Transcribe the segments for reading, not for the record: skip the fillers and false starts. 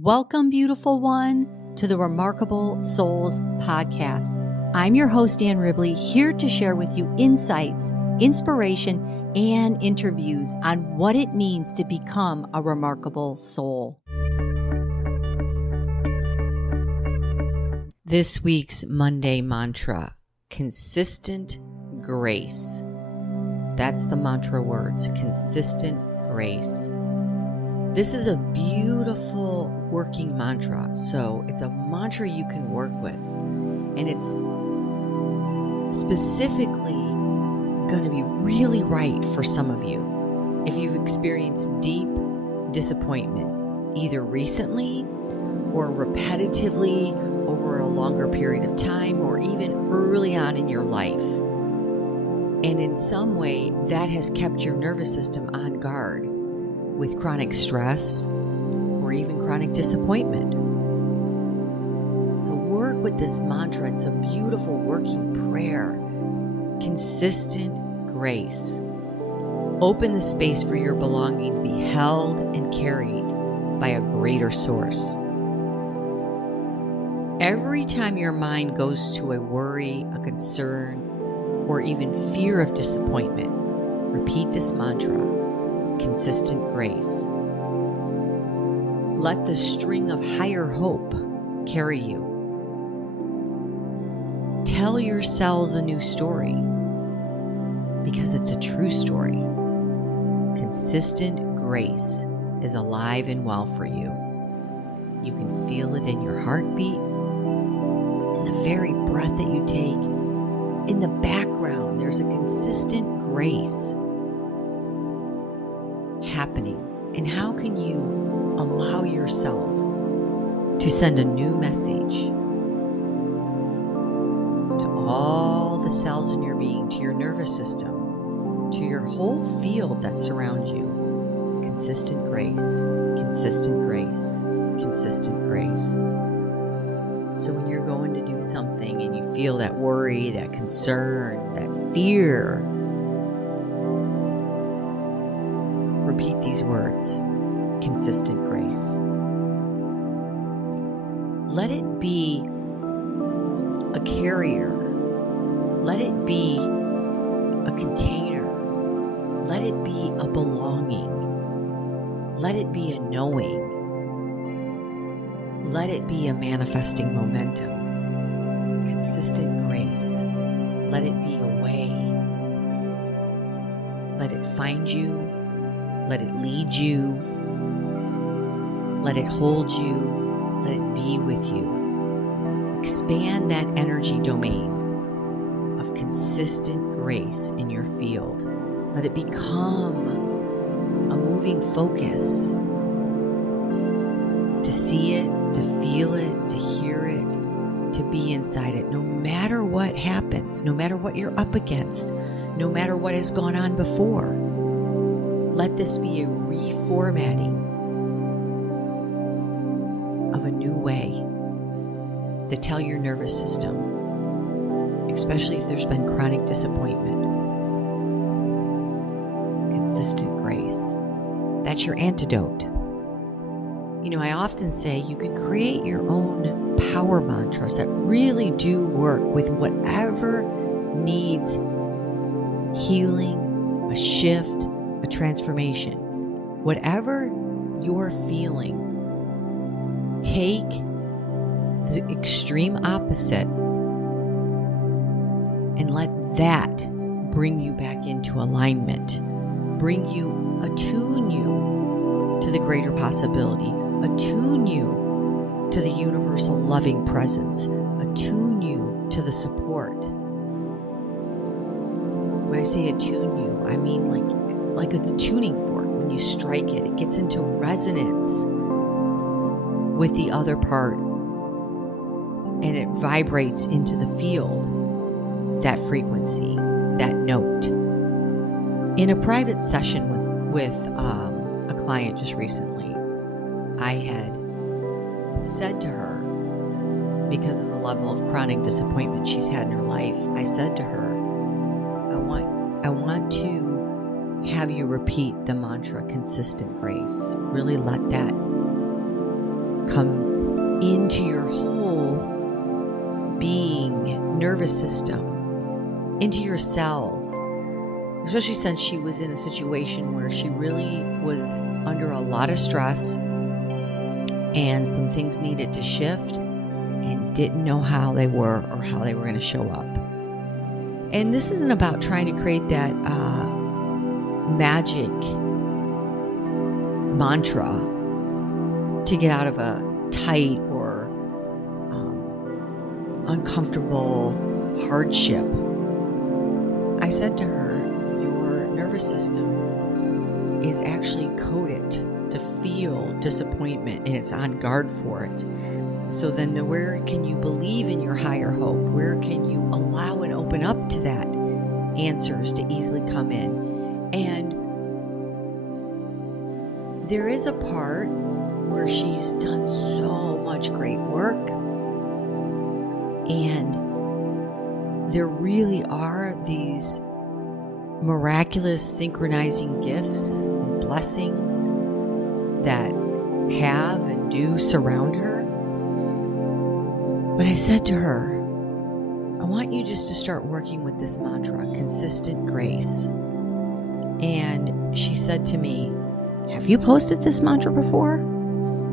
Welcome, beautiful one, to the Remarkable Souls podcast. I'm your host, Ann Ribley, here to share with you insights, inspiration, and interviews on what it means to become a remarkable soul. This week's Monday mantra, consistent grace. That's the mantra words, consistent grace. This is a beautiful working mantra. So it's a mantra you can work with. And it's specifically going to be really right for some of you. If you've experienced deep disappointment, either recently or repetitively over a longer period of time, or even early on in your life. And in some way, that has kept your nervous system on guard with chronic stress or even chronic disappointment. So work with this mantra. It's a beautiful working prayer. Consistent grace. Open the space for your belonging to be held and carried by a greater source. Every time your mind goes to a worry, a concern, or even fear of disappointment, repeat this mantra. Consistent grace. Let the string of higher hope carry you. Tell your cells a new story because it's a true story. Consistent grace is alive and well for you. You can feel it in your heartbeat, in the very breath that you take. In the background, there's a consistent grace happening. And how can you allow yourself to send a new message to all the cells in your being, to your nervous system, to your whole field that surrounds you? Consistent grace, consistent grace, consistent grace. So when you're going to do something and you feel that worry, that concern, that fear, repeat these words, consistent grace. Let it be a carrier. Let it be a container. Let it be a belonging. Let it be a knowing. Let it be a manifesting momentum. Consistent grace. Let it be a way. Let it find you. Let it lead you. Let it hold you. Let it be with you. Expand that energy domain of consistent grace in your field. Let it become a moving focus. To see it, to feel it, to hear it, to be inside it, no matter what happens, no matter what you're up against, no matter what has gone on before. Let this be a reformatting of a new way to tell your nervous system, especially if there's been chronic disappointment. Consistent grace. That's your antidote. You know, I often say you can create your own power mantras that really do work with whatever needs healing, a shift, a transformation. Whatever you're feeling, take the extreme opposite and let that bring you back into alignment, attune you to the greater possibility, attune you to the universal loving presence, attune you to the support. When I say attune you, I mean like a tuning fork. When you strike it, it gets into resonance with the other part and it vibrates into the field, that frequency, that note. In a private session with a client just recently, I had said to her, because of the level of chronic disappointment she's had in her life, I said to her, I want to have you repeat the mantra consistent grace. Really let that come into your whole being, nervous system, into your cells, especially since she was in a situation where she really was under a lot of stress and some things needed to shift and didn't know how they were or how they were going to show up. And this isn't about trying to create that magic mantra to get out of a tight or uncomfortable hardship. I said to her, your nervous system is actually coded to feel disappointment and it's on guard for it. So then where can you believe in your higher hope? Where can you allow and open up to that answers to easily come in? And there is a part where she's done so much great work, and there really are these miraculous synchronizing gifts and blessings that have and do surround her. But I said to her, I want you just to start working with this mantra, consistent grace. And she said to me, have you posted this mantra before?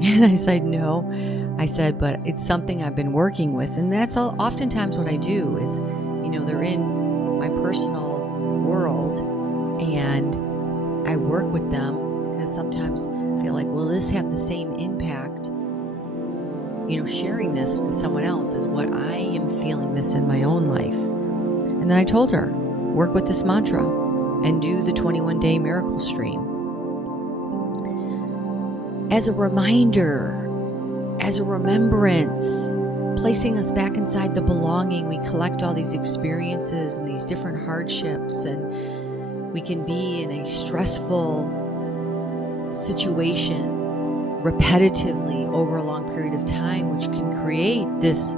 And I said, no. I said, but it's something I've been working with. And that's oftentimes what I do is, they're in my personal world and I work with them because sometimes I feel like, will this have the same impact? Sharing this to someone else is what I am feeling this in my own life. And then I told her, work with this mantra and do the 21-day miracle stream. As a reminder, as a remembrance, placing us back inside the belonging, we collect all these experiences and these different hardships, and we can be in a stressful situation repetitively over a long period of time, which can create this,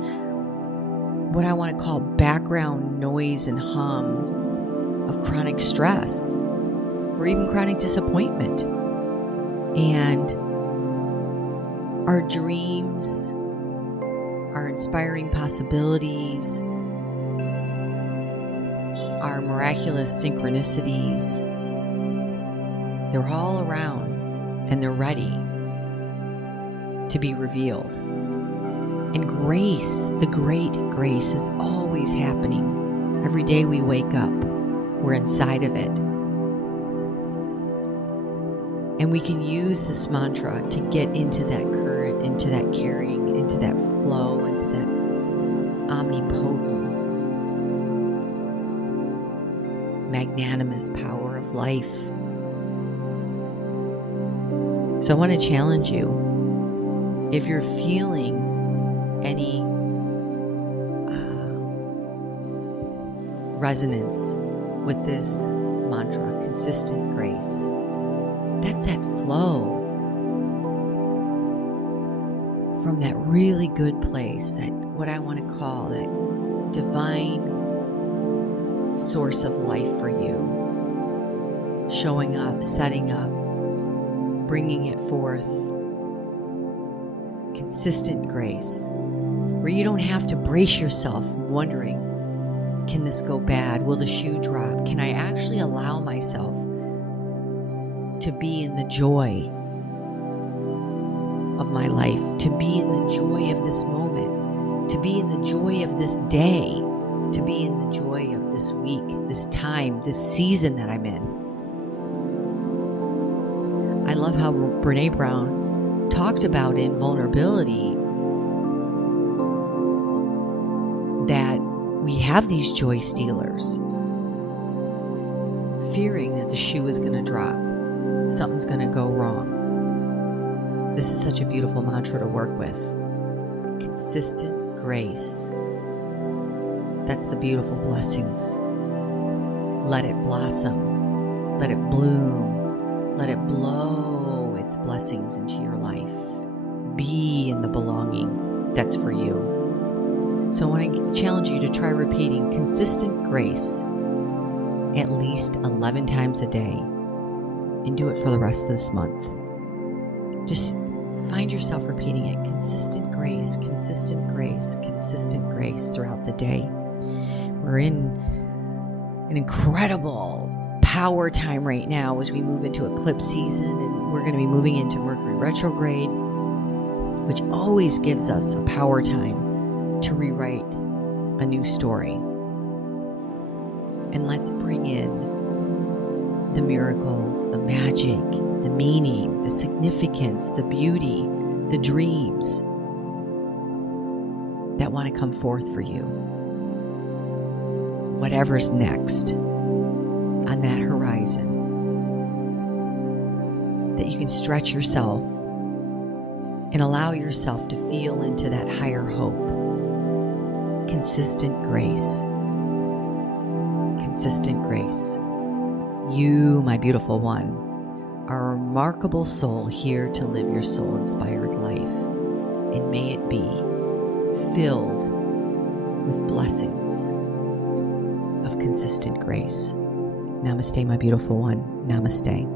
what I want to call background noise and hum of chronic stress or even chronic disappointment. And our dreams, our inspiring possibilities, our miraculous synchronicities, they're all around and they're ready to be revealed. And grace, the great grace, is always happening. Every day we wake up, we're inside of it. And we can use this mantra to get into that current, into that carrying, into that flow, into that omnipotent, magnanimous power of life. So I want to challenge you. If you're feeling any resonance with this mantra, consistent grace, that's that flow from that really good place, that what I want to call that divine source of life for you, showing up, setting up, bringing it forth. Consistent grace, where you don't have to brace yourself wondering, can this go bad? Will the shoe drop? Can I actually allow myself to be in the joy of my life, to be in the joy of this moment, to be in the joy of this day, to be in the joy of this week, this time, this season that I'm in? I love how Brené Brown talked about in Vulnerability that we have these joy stealers, fearing that the shoe is going to drop, something's going to go wrong. This is such a beautiful mantra to work with. Consistent grace. That's the beautiful blessings. Let it blossom. Let it bloom. Let it blow its blessings into your life. Be in the belonging that's for you. So I want to challenge you to try repeating consistent grace at least 11 times a day, and do it for the rest of this month. Just find yourself repeating it. Consistent grace, consistent grace, consistent grace throughout the day. We're in an incredible power time right now as we move into eclipse season, and we're going to be moving into Mercury retrograde, which always gives us a power time to rewrite a new story. And let's bring in the miracles, the magic, the meaning, the significance, the beauty, the dreams that want to come forth for you. Whatever's next on that horizon, that you can stretch yourself and allow yourself to feel into that higher hope. Consistent grace. Consistent grace. You, my beautiful one, are a remarkable soul here to live your soul-inspired life. And may it be filled with blessings of consistent grace. Namaste, my beautiful one. Namaste.